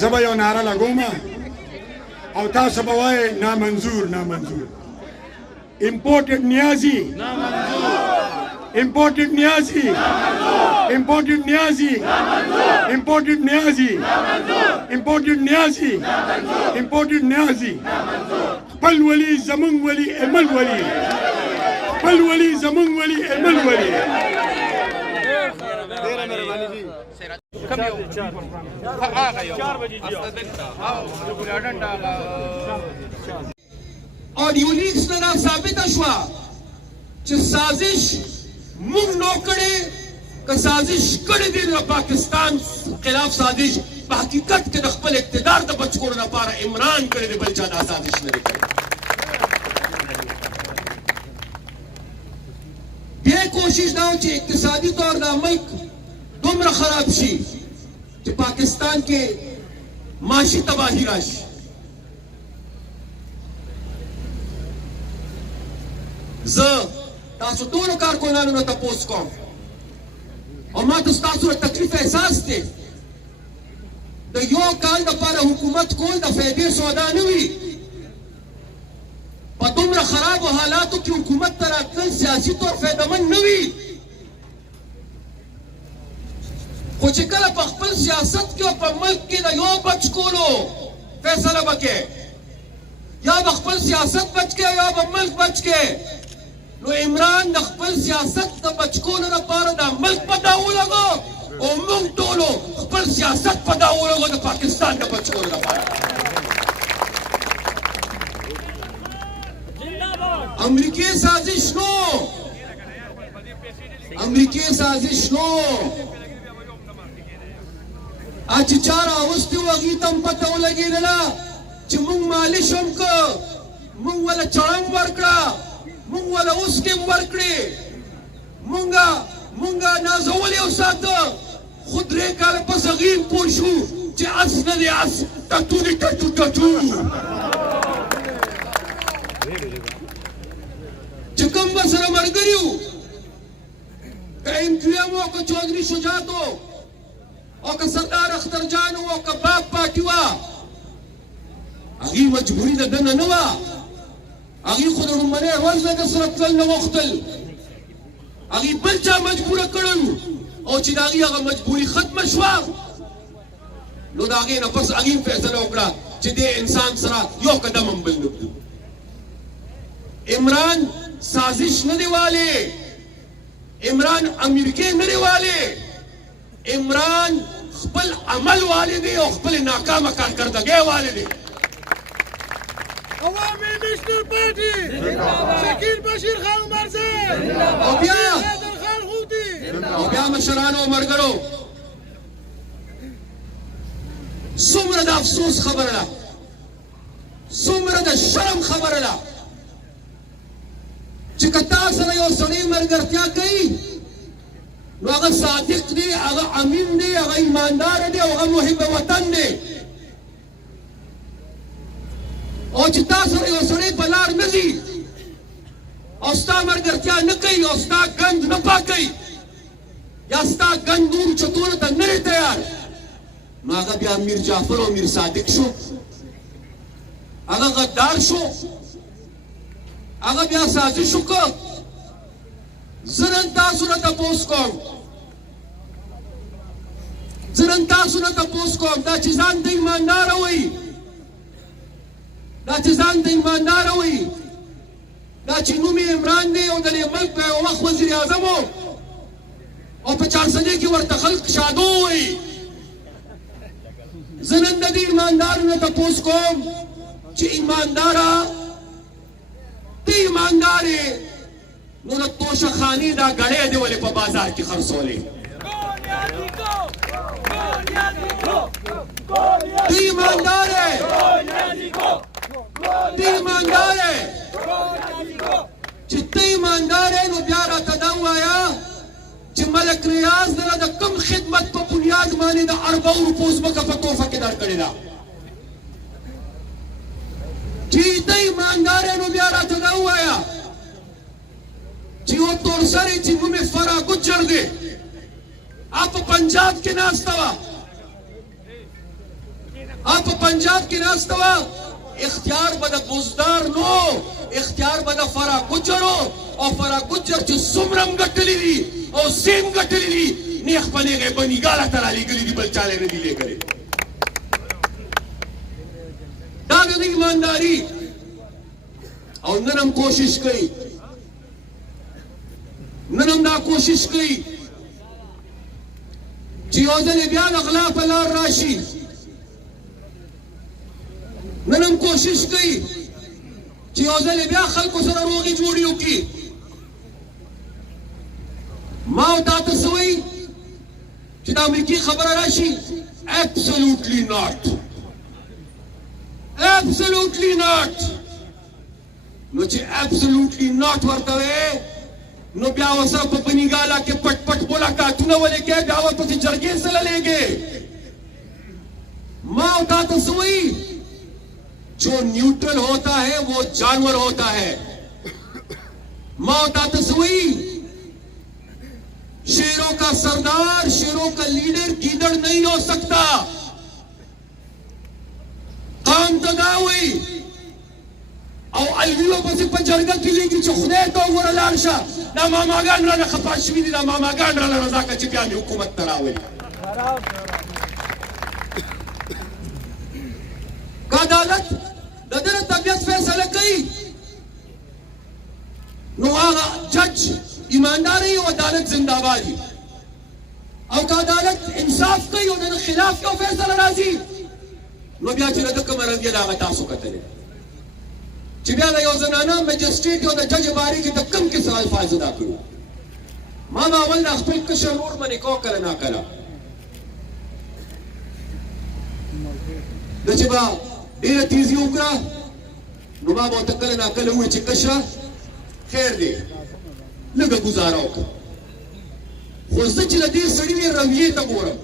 زه به یو ناره لګوم او تاسو به وایئ نامنظور نامنظور. امپورټډ نیازي امپورټډ نیازي امپورټډ نیازي امپورټډ نیازي امپورټډ نیازي امپورټډ نیازي خپل ولي زمونږ ولي ایمل ولي خپل ولي زمونږ ولي ایمل ولي. اور یونیکس نه دا ثابته شوه چې سازش موږ نو کړې که سازش کړې دي د پاکستان خلاف سازش په حقیقت کې د خپل اقتدار د بچ کولو لپاره عمران کړی دی، بل چا دا سازش نه دی کړی. بیا کوشش دا و چې اقتصادي طور دا ملک دومره خراب شي چې پاکستان کې معاشي تباهي راشي. زه تاسو ټولو کارکونانو نه تپوس کوم او ما ته ستاسو د تکلیف احساس دی. د یو کال دپاره حکومت کول د فایدې سودا نه وي. په دومره خرابو حالاتو کې حکومت ته راتلل سیاسي طور فایدهمند نه وي. خو چې کله په خپل سیاست کې او په ملک کې د یو بچ کولو فیصله وکړې، یا به خپل سیاست بچ کې یا به ملک بچ کې، نو عمران د خپل سیاست د بچ کولو لپاره د ملک په داو لګو او موږ ټولو خپل سیاست په داو لګو د پاکستان د بچ کولو لپاره. امریکې سازش نو امریکې سازش نو چې چا راوستي و هغې ته هم پته ولګېدله چې موږ مالش هم که موږ وله چړم ورکړه موږ وله اوسکې هم ورکړې موږ نازولې وساته، خو 3 کاله پس هغې هم پوه شو چې اس نه دی اس ټټو دی ټټو ټټو. چې کوم به سره ملګري وو که MQM وو که چودھری شجاعت وو او که سردار اخترجان وو که باب پاټي وه، هغې مجبوري د ده نه نه وه. هغې خو د لومړنۍ ورځ نه د سره تلل نه غوښتل، هغې بل چا مجبوره کړی او چې د هغې هغه مجبوري ختمه شوه نو د هغې نه پس هغې فیصله وکړه چې دې انسان سره یو قدم هم بل نه کړو. عمران سازش نه دی والی، عمران امریکې نه دی والی، عمران خپل عمل والی دی او خپل ناکامه کارکردګۍ والی دی. عوامي نېشنل پارټي شکیل بشیر خان عمرزی او بیا حیدر خان غوټي او بیا مشرانو او ملګرو، څومره د افسوس خبره ده، څومره د شرم خبره ده چې که تا سره یو سړی ملګرتیا کوي نو هغه صادق دی، هغه امین دی، هغه ایماندار دی او هغه محب وطن دی. او چې تا سره یو سړی په لار نه ځي او ستا ملګرتیا نه کوي او ستا ګند نه پاکوي یا ستا ګند نور چتولو ته نه دی تیار، نو هغه بیا میر جعفر او میر صادق شو، هغه غدار شو، هغه بیا سازش وکړ. زه نن تاسو نه تپوس کوم دا چې ځان ته ایمانداره وایي، دا چې ځان ته ایمانداره وایي، دا چې نوم یې عمران دی او د دې ملک په یو وخت وزیر اعظم و او په چارسدې کې ورته خلک شادو وایي. زه نن د دې ایماندارو نه تپوس کوم چې ایمانداره ته ایماندار یې نو د توشه خانې دا ګړی دې ولې په بازار کې خرڅولې؟ ته ایماندار یې چې ته ایماندار یې نو بیا راته دا ووایه چې ملک ریاض دله د کوم خدمت په بنیاد باندې د 40 روپو ځمکه په تحفه کې درکړې ده. چې ته ایماندار یې نو بیا راته دا ووایه چې یو تورسرې چې نوم یې فرا ګجر دی هغه په پنجاب کې ناسته وه، آپ پنجاب کی راستوا اختیار بدا بزدار نو اختیار بدا فرا گجرو او فرا گجر چو سمرم گٹلی دی او سیم گٹلی دی نیخ پنے گئے بنی گالا ترالی گلی دی بلچالے ندی لے گئے داگه د ایمانداری او نن هم کوشش کوي نن هم دا کوشش کوي چې یو ځل بیا د غلا په لار راشي نن هم کوشش کوي چې یو ځل بیا خلکو سره روغې جوړې وکړي ما او تا ته څه وایي چې د امریکې خبره راشي absolutely not absolutely not نو چې absolutely not ورته وې نو بیا وسره په بنیګالا کې پټ پټ ملاقاتونه ولې کې بیا ورپسې جرګې سره لېږې ما او تا ته څه وایي जो न्यूट्रल होता है वो जानवर होता है माँ تا ته څه وایي शेरों का सरदार शेरों का लीडर गीदड़ नहीं हो सकता قام ته دا وایي او الویو پسې په جرګه کې لیږي چې خدای ته وګوره لاړ شه دا ماماګان رانه خفا شوي دي دا ماماګان رانه رضا کړه چې بیا مې حکومت ته راولي که عدالت د ده د طبیعت فیصله کوي نو هغه جج ایماندار وي او عدالت زنده باد وي او که عدالت انصاف کوي او د ده خلاف یو فیصله راځي نو بیا چې د ده کومه رویه ده هغه تاسو کتلې چې بیا د یو زنانه مجسټریټ او د جج بارې کې د کم کس الفاظ ادا کړو ما به اول د خپل کشر ورور منې کو کله ناکله د چې به ډېره تیزي وکړه نو ما به ورته کله ناکله ووایي چې کشره خیر دی لږه ګزاره وکړه خو زه چې د دې سړي دې رویې ته ګورم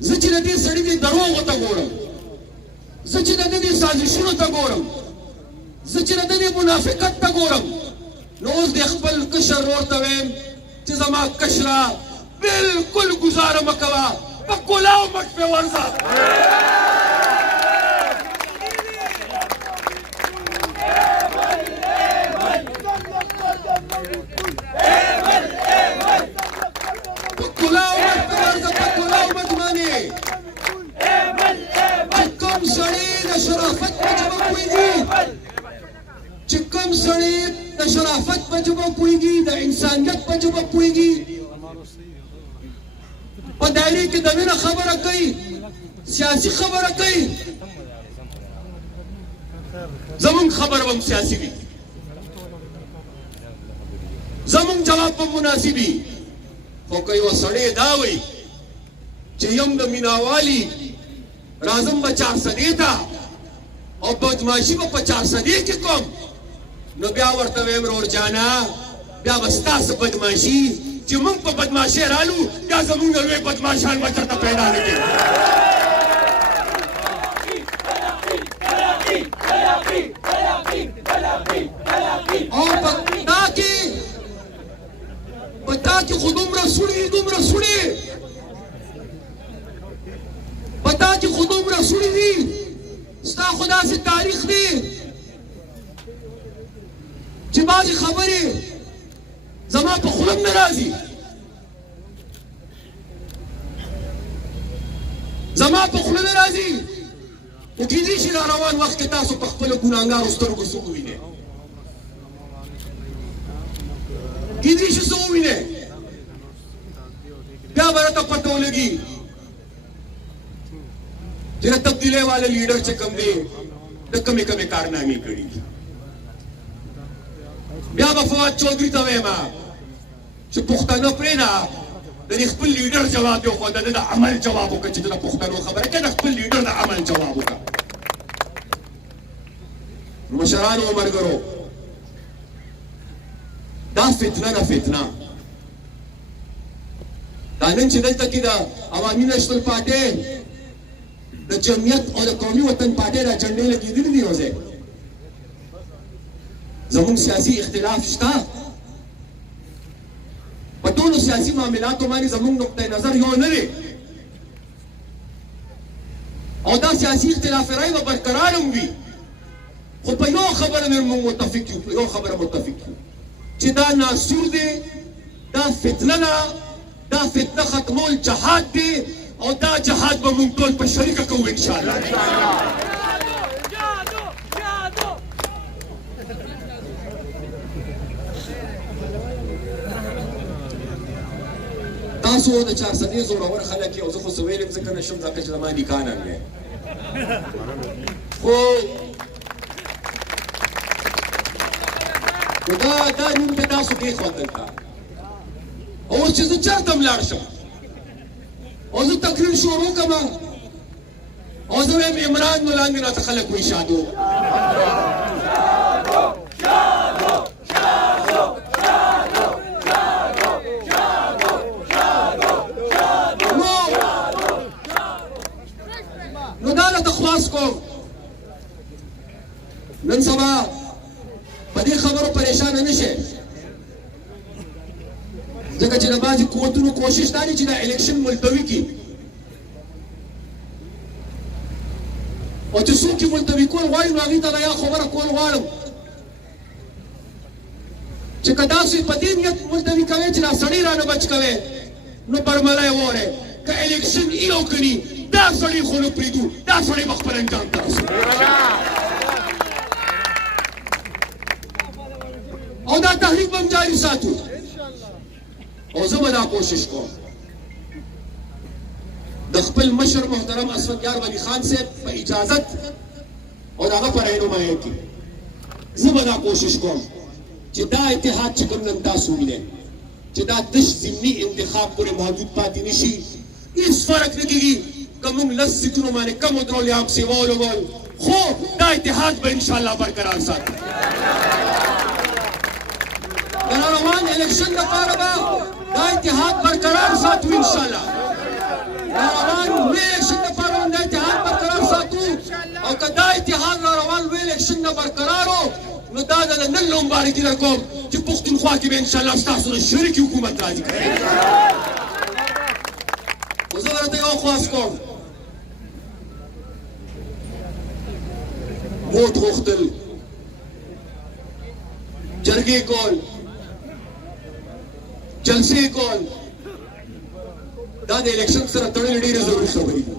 زه چې د دې سړي دې دروغو ته ګورم زه چې د دې سازشونو ته ګورم زه چې د دې منافقت ته ګورم نو اوس د خپل کشر ورور ته وایم چې زما کشره بالکل ګزاره مه کوه په کلاو مټ پې ورځه چې کوم سړی د شرافت په ژبه پوهېږي د انسانیت په ژبه پوهېږي په دایرې کې د مینه خبره کوي سیاسي خبره کوي زمونږ خبره به هم سیاسي وي زمونږ جواب به مناسب وي خو که یو سړی دا وایي چې یم د میناوالي راځم به 400 ته او بدماشي به په 400 کې کوم نو بیا ورته وایم ورور جانا بیا به ستاسو بدماشي چې موږ په بدماشۍ رالو بیا زموږ نه لوی بدماشان به درته پیدا نه کړي او په تا کې خو دومره سوړي په تا کې خو دومره سوړي دي ستا خو داسې تاریخ دی چې بعضې خبرې زما په خوله هم نه راځي زما په خوله نه راځي خو کیدای شي را روان وخت کې تاسو په خپلو ګناهګارو سترګو څه ووینئ کیدای شي څه ووینئ بیا به راته پته ولګي چې د تبدیلۍ والا لیډر چې کوم دی د کمې کارنامې کړي بیا به فواد چودھری ته وایم چې پښتانه پرېږده د دې خپل لیډر جواب دی خو د ده د عمل جواب وکړه چې د پښتنو خبره کوي د خپل لیډر د عمل جواب وکړه مشرانو او ملګرو دا فتنه ده فتنه دا نن چې دلته کې د عوامي نېشنل پارټۍ د جمعیت او د قومي وطن پارټۍ دا جنډې لګېدلې دي یو ځای زموږ سیاسي اختلاف شته په ټولو سیاسي معاملاتو باندې زموږ نقطه نظر یو نه دی او دا سیاسي اختلاف رای به برقرار هم وي خو په یو خبره موږ متفق یو په یو خبره متفق یو چې دا ناسور دی دا فتنه ده دا فتنه ختمول جهاد دی او دا جهاد به موږ ټول په شریکه کوو انشاءالله تاسو د چارسدې زورور خلک یې او زه خو څه ویلم ځکه نه شم ځکه چې زما نکاح نن دی خو دا نوم مې تاسو کېښود دلته او اوس چې زه چېرته هم لاړ شم او زه تقریر شروع کړم او زه وایم عمران نو لاندې راته خلک وایي شادو نو دا راته خلاص کوم نن سبا په دې خبرو پریشانه نه شئ ځکه چې د بعضې قوتونو کوشش دا دی چې دا الیکشن ملتوي کړي او چې څوک یې ملتوي کول غواړي نو هغوی ته د یا خبره کول غواړم چې که داسې په دې نیت ملتوي کوئ چې دا سړی رانه بچ کوئ نو برمله یې واورئ که الیکشن ای او کړي دا سړی خو نه پرېږدو دا سړی به خپل انجام ته رسوي او دا تحریک به هم جاري ساتو او زه به دا کوشش کوم د خپل مشر محترم اسفندیار ولی خان صاحب په اجازت او د هغه په رهنمایۍ کې زه به دا کوشش کوم چې دا اتحاد چې کوم نن تاسو وینئ چې دا تش ضمني انتخاب پورې محدود پاتې نه شي هېڅ فرق نه کېږي که موږ لس سیټونو باندې کم ودرول یا هم سیوا ولګول خو دا اتحاد به انشاءالله برقرار ساتو د روان الیکشن لپاره به دا اتحاد برقرار ساتو انشاءالله د روان لوی الیکشن لپاره به دا اتحاد برقرار ساتو او که دا اتحاد روان لوی الیکشن نه برقرار و نو دا د نن له مبارکي درکوم چې پښتونخوا کې به انشاءالله ستاسو د شریکي حکومت راځي خو زه درته یو خواست کوم ووټ غوښتل جرګې کول جلسې کول دا د الیکشن سره تړلې ډېرې ضروري خبرې دي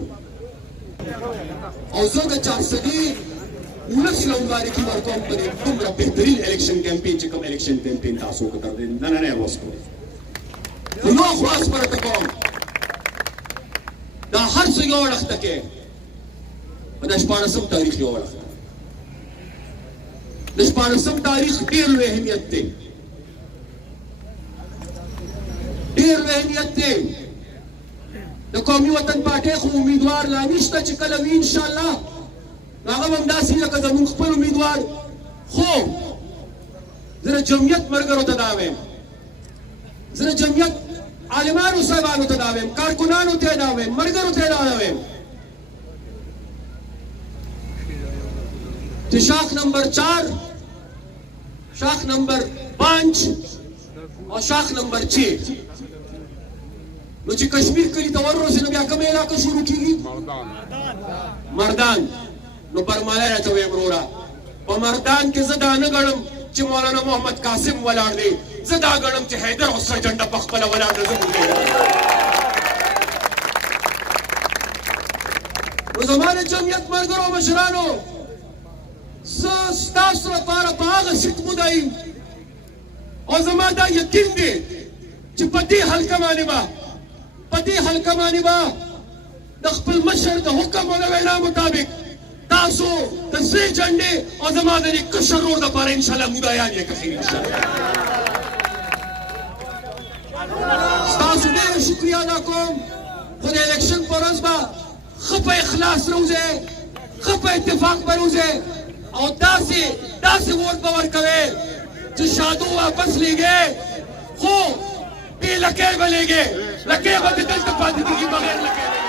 او زه د چارسدي ولس له مبارکي ورکوم په دې دومره بهترین الیکشن کمپین چې کوم الیکشن کمپین تاسو وکړ د نننۍ ورځ پورې خو نو خلاص به درته کوم دا هر څه یو اړخته کې په دا 14 تاریخ یو اړخته د 14 تاریخ ډېر لوی اهمیت دی ډېر لوی اهمیت دی د قومي وطن پارټۍ خو امیدوار لا نشته چې کله وي انشاءالله هغه به همداسې لکه زموږ خپل امیدوار خو زه د جمعیت ملګرو ته دا وایم زه د جمعیت عالمانو صاحبانو ته دا وایم کارکنانو ته دا وایم ملګرو ته دا وایم چې شاخ نمبر 4 شاخ نمبر 5 او شاخ نمبر 6 نو چې کشمیر کلی ته ورسې نو بیا کومه علاقه شروع کیږي مردان نو برمالی راته وایم وروره په مردان کې زه دا نه ګڼم چې مولانا محمد قاسم ولاړ دی زه دا ګڼم چې حیدر حسره جنډه په خپله ولاړ ده زموږ نو زما د جمعیت ملګرو او مشرانو زه ستاسو لپاره په هغه سیټ مدعیم او زما دا یقین دی چې په دې حلقه باندې به د خپل مشر د حکم او د وینا مطابق تاسو د سرې جنډې او زما د دې کشر ورور دپاره انشاءالله مدعیان یې کښې انشاءالله ستاسو ډېره شکریه ادا کوم خو د الیکشن په ورځ به ښه په اخلاص روزئ ښه په اتفاق به روزئ او داسې ووټ به ورکوئ چې شادو واپس لیږئ خو بې لکۍ به لیږئ لکۍ به دې دلته پاتې کېږي بغیر لکۍ